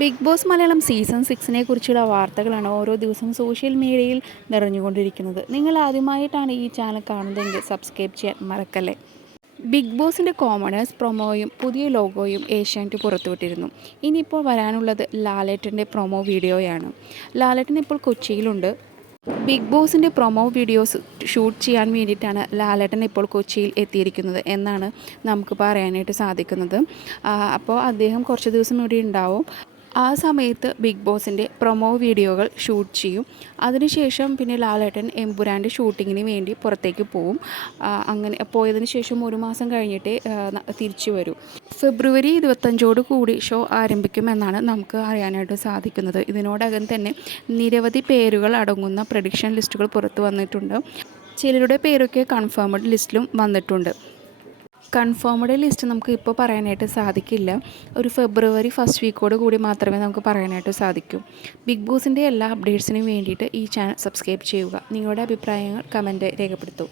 Big boss Malayalam season 6നെ കുറിച്ചുള്ള വാർത്തകളാണ് ഓരോ ദിവസവും സോഷ്യൽ മീഡിയയിൽ നിറഞ്ഞുകൊണ്ടിരിക്കുന്നത്. നിങ്ങൾ ആദ്യമായിട്ടാണ് ഈ ചാനൽ കാണുന്നതെങ്കിൽ സബ്സ്ക്രൈബ് ചെയ്യാൻ മറക്കല്ലേ. ബിഗ് ബോസിൻ്റെ കോമണേഴ്സ് പ്രൊമോയും പുതിയ ലോഗോയും ഏഷ്യാനെറ്റ് പുറത്തുവിട്ടിരുന്നു. ഇനിയിപ്പോൾ വരാനുള്ളത് ലാലേട്ടൻ്റെ പ്രൊമോ വീഡിയോയാണ്. ലാലേട്ടൻ ഇപ്പോൾ കൊച്ചിയിലുണ്ട്. ബിഗ് ബോസിൻ്റെ പ്രൊമോ വീഡിയോസ് ഷൂട്ട് ചെയ്യാൻ വേണ്ടിയിട്ടാണ് ലാലേട്ടൻ ഇപ്പോൾ കൊച്ചിയിൽ എത്തിയിരിക്കുന്നത് എന്നാണ് നമുക്ക് പറയാനായിട്ട് സാധിക്കുന്നത്. അപ്പോൾ അദ്ദേഹം കുറച്ച് ദിവസം ഇവിടെ ഉണ്ടാവും. ആ സമയത്ത് ബിഗ് ബോസിൻ്റെ പ്രൊമോ വീഡിയോകൾ ഷൂട്ട് ചെയ്യും. അതിനുശേഷം പിന്നെ ലാലേട്ടൻ എമ്പുരാൻ്റെ ഷൂട്ടിങ്ങിന് വേണ്ടി പുറത്തേക്ക് പോവും. അങ്ങനെ പോയതിന് ശേഷം 1 മാസം കഴിഞ്ഞിട്ടേ തിരിച്ചു വരൂ. ഫെബ്രുവരി 25 കൂടി ഷോ ആരംഭിക്കുമെന്നാണ് നമുക്ക് അറിയാനായിട്ട് സാധിക്കുന്നത്. ഇതിനോടകം തന്നെ നിരവധി പേരുകൾ അടങ്ങുന്ന പ്രഡിക്ഷൻ ലിസ്റ്റുകൾ പുറത്തു വന്നിട്ടുണ്ട്. ചിലരുടെ പേരൊക്കെ കൺഫേംഡ് ലിസ്റ്റിലും വന്നിട്ടുണ്ട്. കൺഫേംഡ് ലിസ്റ്റ് നമുക്ക് ഇപ്പോൾ പറയാനായിട്ട് സാധിക്കില്ല. ഒരു ഫെബ്രുവരി ഫസ്റ്റ് വീക്കോട് കൂടി മാത്രമേ നമുക്ക് പറയാനായിട്ട് സാധിക്കൂ. ബിഗ് ബോസിൻ്റെ എല്ലാ അപ്ഡേറ്റ്സിനും വേണ്ടിയിട്ട് ഈ ചാനൽ സബ്സ്ക്രൈബ് ചെയ്യുക. നിങ്ങളുടെ അഭിപ്രായങ്ങൾ കമൻറ്റ് രേഖപ്പെടുത്തൂ.